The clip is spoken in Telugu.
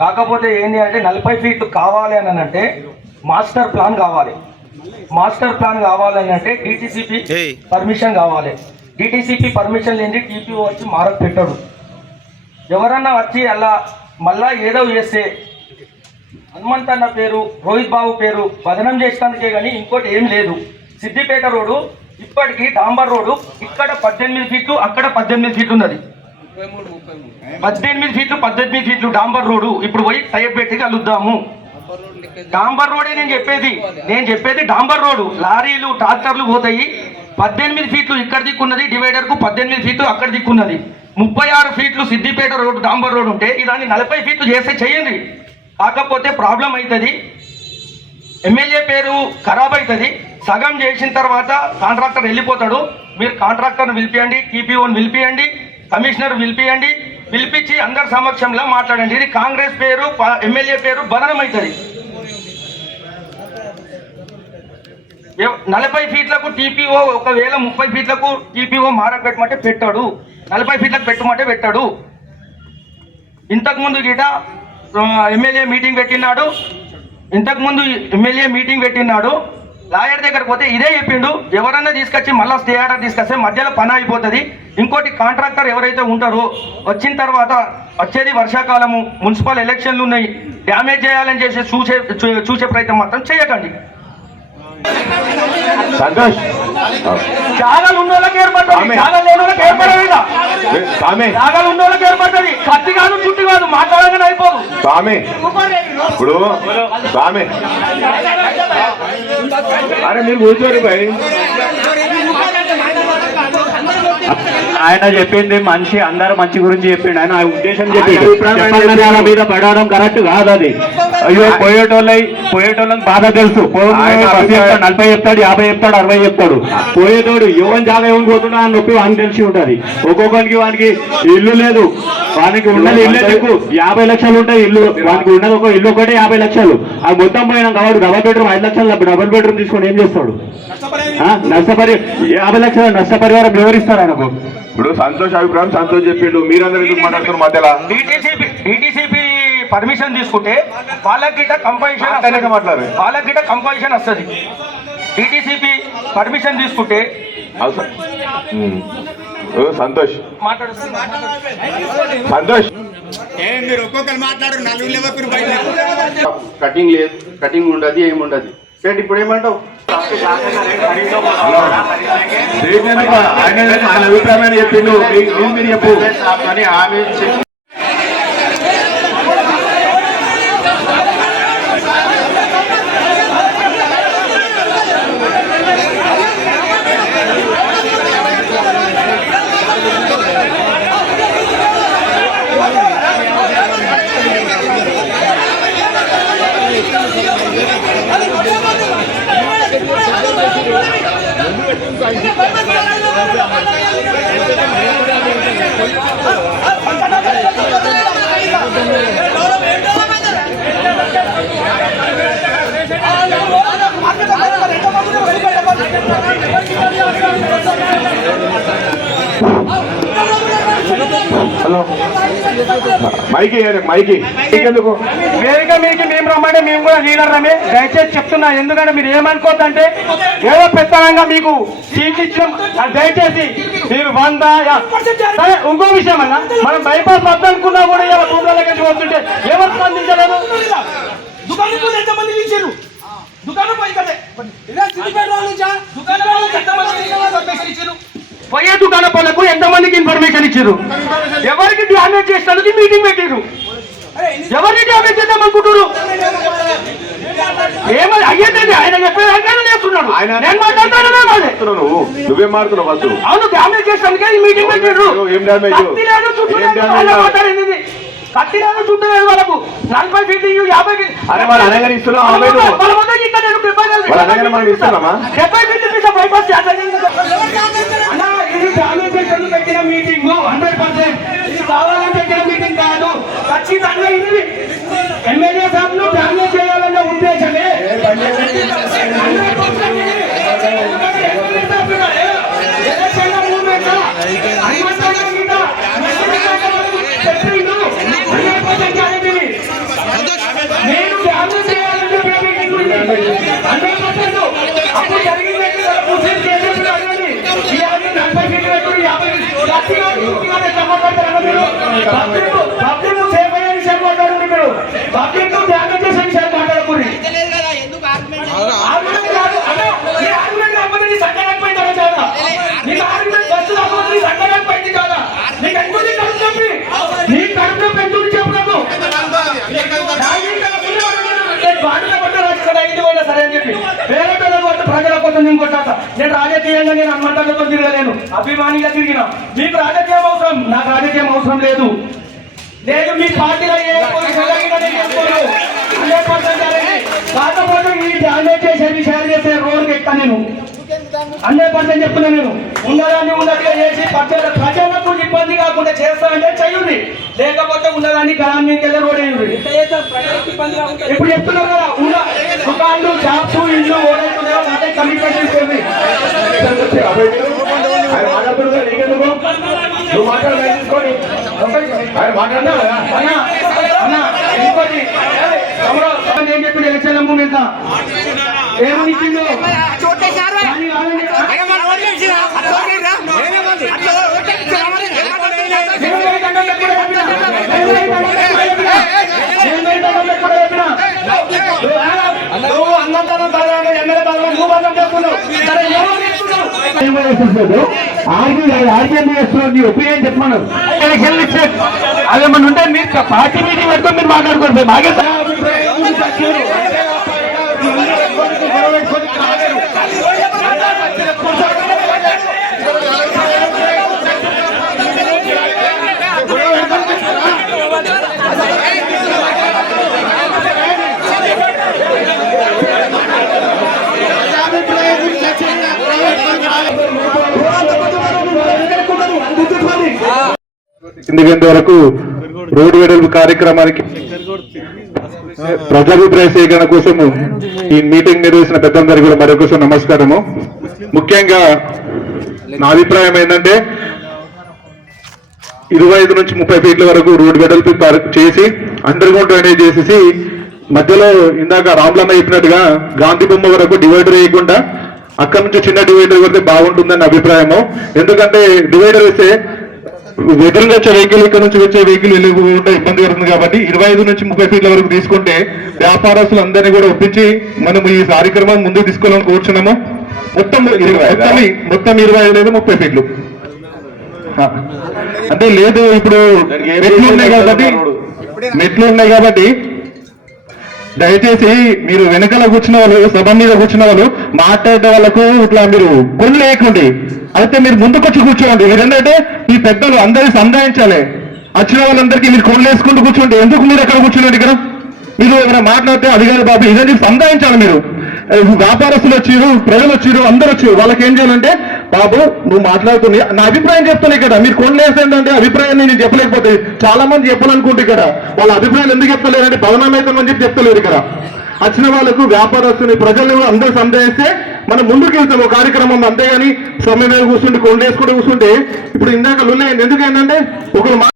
కాకపోతే ఏంటి అంటే నలభై ఫీట్లు కావాలి అని అంటే మాస్టర్ ప్లాన్ కావాలి. మాస్టర్ ప్లాన్ కావాలని అంటే డిటిసిపి. పర్మిషన్ కావాలి. డిటిసిపి పర్మిషన్ లేని టీపీఓ వచ్చి మారకు పెట్టడు ఎవరన్నా వచ్చి అలా మళ్ళా ఏదో చేస్తే హనుమంత్ అన్న పేరు రోహిత్ బాబు పేరు బదనం చేసినందుకే కానీ ఇంకోటి ఏం లేదు. సిద్దిపేట రోడ్డు ఇప్పటికి డాంబర్ రోడ్డు ఇక్కడ పద్దెనిమిది ఫీట్లు అక్కడ పద్దెనిమిది ఫీట్లు ఉన్నది. పద్దెనిమిది ఫీట్లు పద్దెనిమిది ఫీట్లు డాంబర్ రోడ్డు. ఇప్పుడు పోయి టైప్ పెట్టి కలుద్దాము. డాంబర్ రోడే నేను చెప్పేది. నేను చెప్పేది డాంబర్ రోడ్డు. లారీలు ట్రాక్టర్లు పోతాయి. పద్దెనిమిది ఫీట్లు ఇక్కడ దిక్కున్నది డివైడర్కు పద్దెనిమిది ఫీట్లు అక్కడ దిక్కున్నది. ముప్పై ఆరు ఫీట్లు సిద్దిపేట రోడ్డు డాంబర్ రోడ్ ఉంటే ఇదాన్ని నలభై ఫీట్లు చేస్తే చేయండి. కాకపోతే ప్రాబ్లం అవుతుంది ఎమ్మెల్యే పేరు ఖరాబ్ అవుతుంది సగం చేసిన తర్వాత కాంట్రాక్టర్ వెళ్ళిపోతాడు. మీరు కాంట్రాక్టర్ని పిలిపియండి టీపీఓని పిలిపియండి. కమిషనర్ పిలిపియండి. పిలిపించి అందరి సమక్షంలో మాట్లాడండి. ఇది కాంగ్రెస్ పేరు ఎమ్మెల్యే పేరు బదనమవుతుంది నలభై ఫీట్లకు టీపీఓ ఒకవేళ ముప్పై ఫీట్లకు టీపీఓ మారక పెట్టమంటే పెట్టాడు. నలభై ఫీట్లకు పెట్టమంటే పెట్టాడు. ఇంతకుముందు గీట ఎమ్మెల్యే మీటింగ్ పెట్టినాడు ఇంతకుముందు ఎమ్మెల్యే మీటింగ్ పెట్టినాడు లాయర్ దగ్గరకు పోతే ఇదే చెప్పిండు ఎవరన్నా తీసుకొచ్చి మళ్ళీ స్టే ఆర్డర్ తీసుకొస్తే మధ్యలో పని అయిపోతుంది. ఇంకోటి కాంట్రాక్టర్ ఎవరైతే ఉంటారో వచ్చిన తర్వాత వచ్చేది వర్షాకాలము మున్సిపల్ ఎలక్షన్లు ఉన్నాయి డ్యామేజ్ చేయాలని చేసి చూసే చూ- చూసే ప్రయత్నం మాత్రం చేయకండి. సంతోష్. జాగాలు ఉన్న వాళ్ళకి ఏర్పడుతుంది. జాగాలు లేని వాళ్ళకి ఏర్పడదు జాగాలు ఉన్న వాళ్ళకి ఏర్పడుతుంది కత్తి కాదు చుట్టు కాదు మాట్లాడగానే అయిపోదు. స్వామి. ఇప్పుడు స్వామి. అరే మీరు కూర్చోరు భయ్ ఆయన చెప్పింది మనిషి అందరు మంచి గురించి చెప్పిండు. ఆయన ఉద్దేశం చెప్పి ఆయన అభిప్రాయం ఆయన చెప్పంగానే వాళ్ళ మీద పడడం కరెక్ట్ కాదు అది. అయ్యో పోయేటోళ్ళ పోయేటోళ్ళకి బాధ తెలుసు. నలభై చెప్తాడు యాభై చెప్తాడు అరవై చెప్తాడు. పోయేటోడు ఎవరి జాగా ఎవరు పోతున్నా అని నొప్పి వానికి తెలిసి ఉంటది. ఒక్కొక్కరికి వానికి ఇల్లు లేదు. వానికి ఉన్నది ఇల్లే దిక్కు యాభై లక్షలు ఉంటాయి ఇల్లు. వానికి ఉన్నది ఒక ఇల్లు ఒకటే యాభై లక్షలు. ఆ మొత్తం పోయినా కాబట్టి డబల్ బెడ్రూమ్ ఐదు లక్షలు డబల్ బెడ్రూమ్ తీసుకొని ఏం చేస్తాడు? నష్టపరి యాభై లక్షల నష్టపరిహారం వివరిస్తారు ఆయనకు? ఇప్పుడు సంతోష్ అభిప్రాయం సంతోష్ చెప్పిండు. మీరందరూ ఎందుకు మాట్లాడుతున్నారు మధ్యలో? డిటిసిపి పర్మిషన్ తీసుకుంటే వాళ్ళకి కంపల్షన్ మాట్లాడు. వాళ్ళకి కంపల్షన్ వస్తుంది. డిటిసిపి పర్మిషన్ తీసుకుంటే సంతోష్. సంతోష్. మీరు ఒక్కొక్కరు మాట్లాడరు నలుగురు కటింగ్ లేదు. కటింగ్ ఉండదు ఏమి ఉండదు సరే ఇప్పుడు ఏమంటావు? ఆయన ఆయన అభిప్రాయం చెప్పిండు? మీరు చెప్పు. అని ఆమె మైకి మైకి. ఎందుకు వేదిక మీకు మేము రమ్మంటే మేము కూడా లీడర్ రమే. దయచేసి చెప్తున్నా ఎందుకంటే మీరు ఏమనుకోవద్దంటే ఏదో పెత్తనంగా మీకు సీట్లు దయచేసి మీరు వంద సరే ఇంకో విషయం అన్న మనం బైపాస్ వద్దనుకున్నా కూడా ఇలా భూములకి వస్తుంటే ఎవరు స్పందించలేదు? దుకాణం ఎంతమంది ఇచ్చారు దుకాణం దుకాణం పోయే దుకాణ పనులకు ఎంతమందికి ఇన్ఫర్మేషన్ ఇచ్చారు? ఎవరికి డ్యామేజ్ చేసినందుకు మీటింగ్ పెట్టారు ఎవరిని డ్యామేజ్ చేద్దాం అనుకుంటున్నారు ఏమని అయ్యేది ఆయన చెప్పేదాకా లేస్తున్నాడు ఆయన- నేను మాట్లాడతానే మాదే చెప్తున్నావు నువ్వు మారుతున్నావు ఫస్ట్. అవును డ్యామేజ్ చేసానికే ఈ మీటింగ్ పెట్టారు ఏం డ్యామేజ్? ఏం డ్యామేజ్? కత్తి లేదు చుట్టూ లేదు వాళ్ళకు. నలభై ఫీట్లు యాభై ఫీట్లు అరే వాళ్ళ అన్నగారు ఇస్తున్నావు. వద్ద- వద్ద డెబ్బై ఫీట్లు బైపాస్ చేస్తాను. ఇది ఎమ్మెల్యే సాబ్ను డామేజ్ చేయాలన్న ఉద్దేశమే. నేను డామేజ్ చేయాలంటే అప్పుడు జరిగిందంటే యాభై యాభై గీత, చెప్పిండు, 100% గ్యారెంటీ ఇది. అభిమానిగా తిరిగిన మీకు రాజకీయం అవసరం నాకు రాజకీయం అవసరం లేదు లేదు మీ పార్టీలో ఏ పొజిషన్ జరిగినా నేను చెప్పుకోను. 100% జరిగింది. కాకపోతే ఈ డామేజ్ చేసే విషయాలు చేసే రోడ్డు ఎక్కుతాను నేను హండ్రెడ్ పర్సెంట్ చెప్తున్నా నేను ఉన్నదాన్ని ఉన్నట్టుగా చేసి ప్రజల ప్రజలకు ఇబ్బంది కాకుండా చేస్తా అంటే చెయ్యండి లేకపోతే ఉన్నదాన్ని గ్రామీణకి వెళ్ళి రోడ్ ఇప్పుడు చెప్తున్నారు కదా ఉన్న దుకాన్లు షాప్స్ ఇల్లు ఓడైతున్నాయో అదే కమిట్మెంట్ తీసుకోండి ఆయన మాట్లాడుతున్నారు నీకెందుకు నువ్వు మాట్లాడదా తీసుకోండి ఆయన మాట్లాడినా ఏం చెప్పిండు ముందు ఎంత? ఏమని ఇచ్చిండు కానీ కాదండి. నేను మరి దండం పెట్టుకునే చెప్పినా. నేను మరి దండం పెట్టుకునే చెప్పినా. నేను మరి దండం పెట్టుకునే చెప్పినా. నువ్వు ఆగు. నువ్వు అన్నంతరం బాగా ఎమ్మెల్యే బాగా నువ్వు బంధం చేస్తున్నావు సరే ఎవరు ఒపీనియన్ చెప్పమను అదేమన్నా ఉంటే మీరు పార్టీ మీటింగ్ పెట్టుకొని మీరు మాట్లాడుకోండి మాకే ఎందుకంత వరకు రోడ్డు వెడల్పు కార్యక్రమానికి ప్రజాభిప్రాయ సేకరణ కోసము ఈ మీటింగ్ నిర్వహించిన పెద్దందరికీ కూడా మరొకసారి నమస్కారము. ముఖ్యంగా నా అభిప్రాయం ఏంటంటే ఇరవై ఐదు నుంచి ముప్పై ఫీట్ల వరకు రోడ్డు వెడల్పు చేసి అండర్ గ్రౌండ్ డ్రైనేజ్ చేసేసి మధ్యలో ఇందాక రామ్లమ్మ చెప్పినట్టుగా గాంధీ బొమ్మ వరకు డివైడర్ వేయకుండా అక్కడ నుంచి చిన్న డివైడర్ వస్తే బాగుంటుందని అభిప్రాయము. ఎందుకంటే డివైడర్ వేస్తే ఎదురుగా వచ్చే వెహికల్ ఇక్కడ నుంచి వచ్చే వెహికల్ వెళ్ళకుండా ఇబ్బంది కలుగుతుంది కాబట్టి ఇరవై ఐదు నుంచి ముప్పై ఫీట్ల వరకు తీసుకుంటే వ్యాపారస్తులు అందరినీ కూడా ఒప్పించి మనం ఈ కార్యక్రమం ముందుకు తీసుకోవాలని కోరుచున్నాము. మొత్తం ఇరవై మొత్తం ఇరవై ఐదు లేదు ముప్పై ఫీట్లు. అంటే లేదు ఇప్పుడు మెట్లు ఉన్నాయి కాబట్టి మెట్లు ఉన్నాయి కాబట్టి దయచేసి మీరు వెనకాల కూర్చున్న వాళ్ళు సభ మీద కూర్చున్న వాళ్ళు మాట్లాడే వాళ్ళకు ఇట్లా మీరు కొల్లు లేకుండి. అయితే మీరు ముందుకొచ్చి కూర్చోండి. మీరు ఏంటంటే పెద్దలు అందరినీ సంధాయించాలి వచ్చిన వాళ్ళందరికీ మీరు కొల్లు వేసుకుంటూ కూర్చుంటే ఎందుకు మీరు ఎక్కడ కూర్చున్నారు ఇక్కడ? మీరు ఏమైనా మాట్లాడితే అధికారి బాబు ఇదని సంధాయించాలి మీరు. వ్యాపారస్తులు వచ్చారు ప్రజలు వచ్చారు అందరు వచ్చారు వాళ్ళకి ఏం చేయాలంటే బాబు నువ్వు మాట్లాడుతుంది నా అభిప్రాయం చెప్తాను ఇక్కడ. మీరు కొండలేసేందంటే అభిప్రాయాన్ని నేను చెప్పలేకపోతే చాలా మంది చెప్పాలనుకుంటే ఇక్కడ. వాళ్ళ అభిప్రాయాలు ఎందుకు చెప్తలేరంటే బదనాం అని చెప్పి చెప్తలేరు ఇక్కడ. వచ్చిన వాళ్ళకు వ్యాపారస్తుని ప్రజలు అందరూ సందేహిస్తే మనం ముందుకు వెళ్తాం. ఒక కార్యక్రమం అంతేగాని సమయం మీద కూర్చుంటే కొండేసుకుంటూ కూర్చుంటే ఇప్పుడు ఇందాక ఎందుకు ఏంటంటే ఒకరు మా-